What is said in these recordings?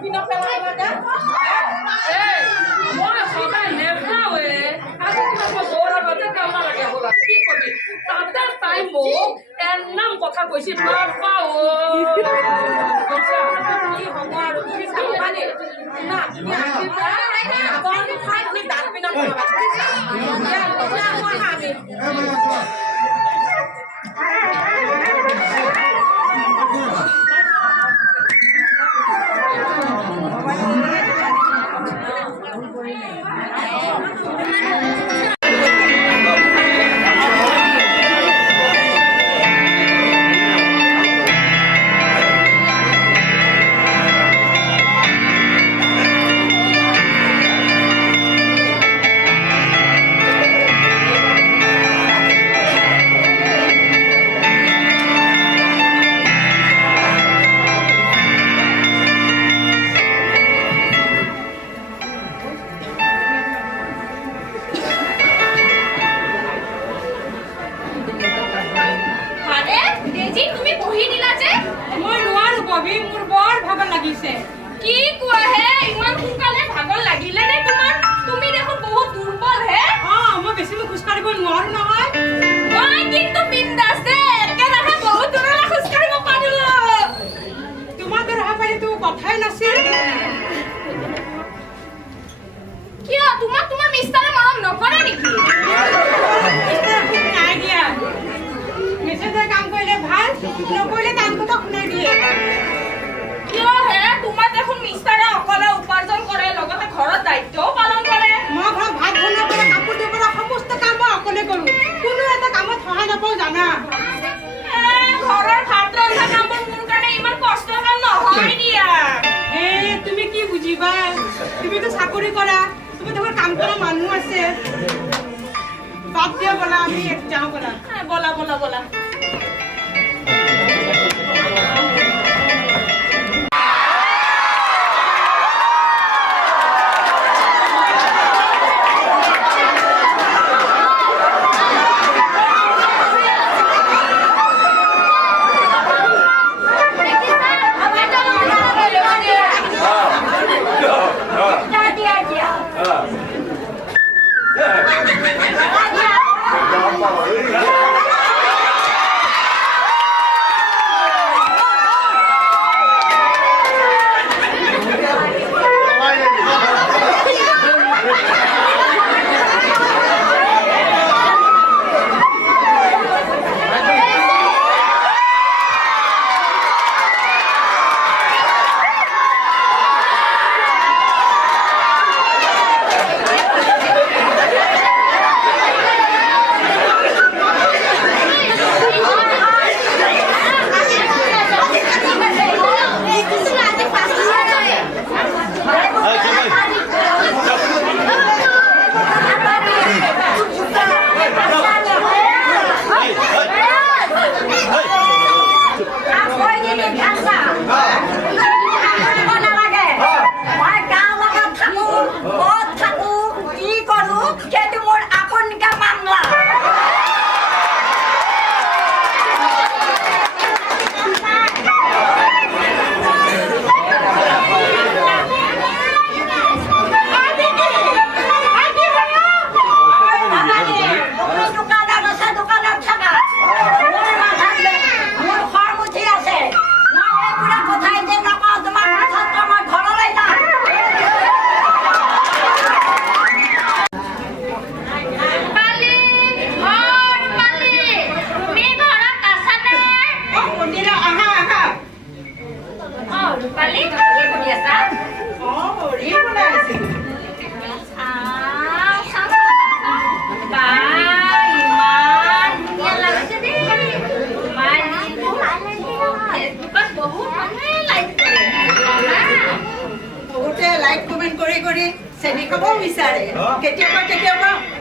ডাষ্টবিনত পেলাই লাগে মই সদায় নেখাওৱে আজি কিবা বৰ আগতে কামা লাগে বোলা কি কবি তাতে তাই মোক এনাম কথা কৈছিল নাপাও কি হ'ব আৰু তুমি চাবানে না তুমি আহিবা আগৰ ঠাই তুমি ডাষ্টবিনত চাকৰি কৰা তুমি তোমাৰ কাম কৰা মানুহ আছে বাদ দিয়া বলা আমি যাওঁ বলা বলা বলা বলা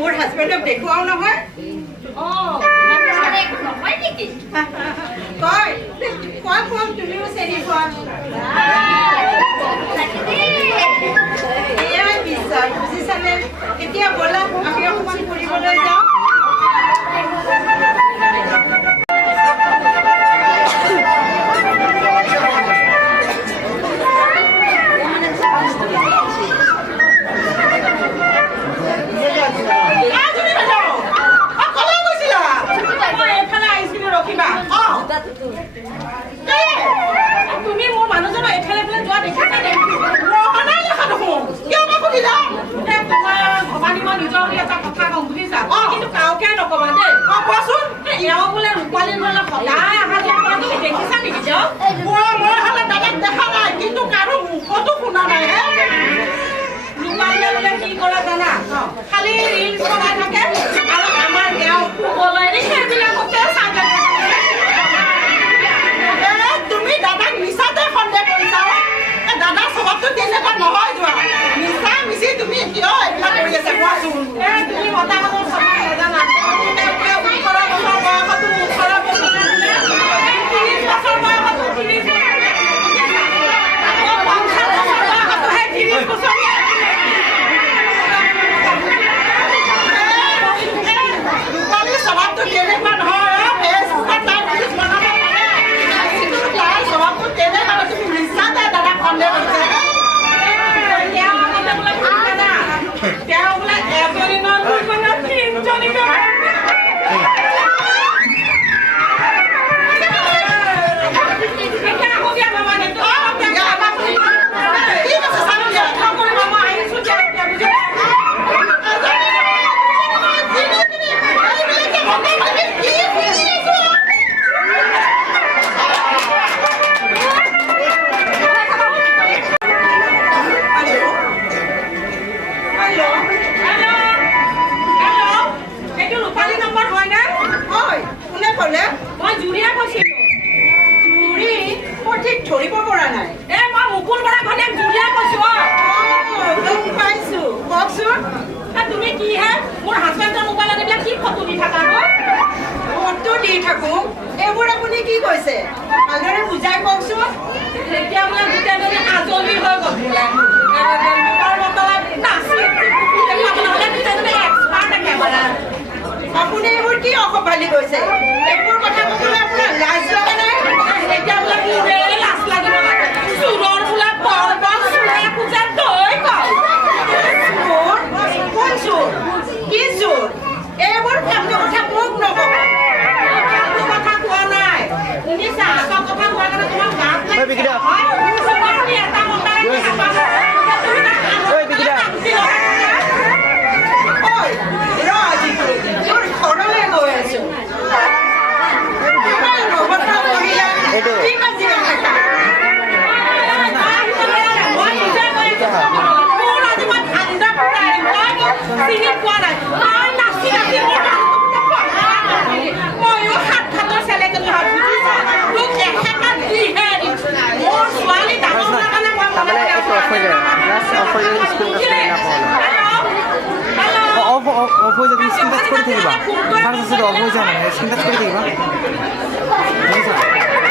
मोर हस्बैंडक देखुआओ ना है ओ माने নহয় নেকি কই কোন কোন তুমিও সেরি কোন এয়া বিছা বুজিছানে এতিয়া বলা আমি অকমান ফুৰিবলৈ যাও তেওঁ বোলে ৰূপালী বোলে সদায় অহা যোৱা কৰা তুমি দেখিছা নেকি তেওঁ? মই হ'লে দাদাক দেখা নাই কিন্তু কাৰো মুখতো শুনা নাই ৰূপালীয়ে বোলে কি কৰে জানা খালি ৰিলছ বনাই থাকে আৰু আমাৰ তেওঁ শুবলৈ সেইবিলাকতে চাই থাকে তুমি দাদাক মিছাতে সন্দেহ কৰিছা দাদা স্বভাৱটো তেনেকুৱা নহয় যোৱা মিছা মিছি তুমি কিয় এইবিলাক কৰি আছে কোৱাচোন তুমি মতা মানুহৰ স্বভাৱ নাজানা ধৰিব পৰা নাই মই মুকুল বৰা ঘনীয়েক জুলিয়া কৈছো গম পাইছো কওকচোন তুমি কি হে মোৰ হাজবেণ্ডৰ মোবাইলত এইবিলাক কি ফটো দি থাকা ফটো দি থাকো এইবোৰ আপুনি কি কৈছে ভালদৰে বুজাই কওকচোন এতিয়া বোলে গোটেইজনী আজলি হৈ গ'ল আপুনি এইবোৰ কি অসভালি কৈছে এইবোৰ কথা ক'বলৈ আপোনাৰ লাজ লগা নাই এতিয়া বোলে মোৰে লাজ লাগিব লাগে চোৰৰ বোলে পৰ্বত চোৰে পূজা তই কওঁ কোন চোৰ কি চোৰ এইবোৰ ফাল্টু কথা মোক নক'ব ফাল্টু কথা কোৱা নাই শুনিছা আচল কথা কোৱাৰ কাৰণে তোমাক গাত লাগিছে আপুনি এটা মতাই ঘৰলৈ গৈ আছো অফ হৈ যাবি স্ক্ৰীন টাচ কৰি থাকিবা চাৰ্জ আছে অফ হৈ যায় মানে স্ক্ৰীন টাচ কৰি থাকিবা বুজিছা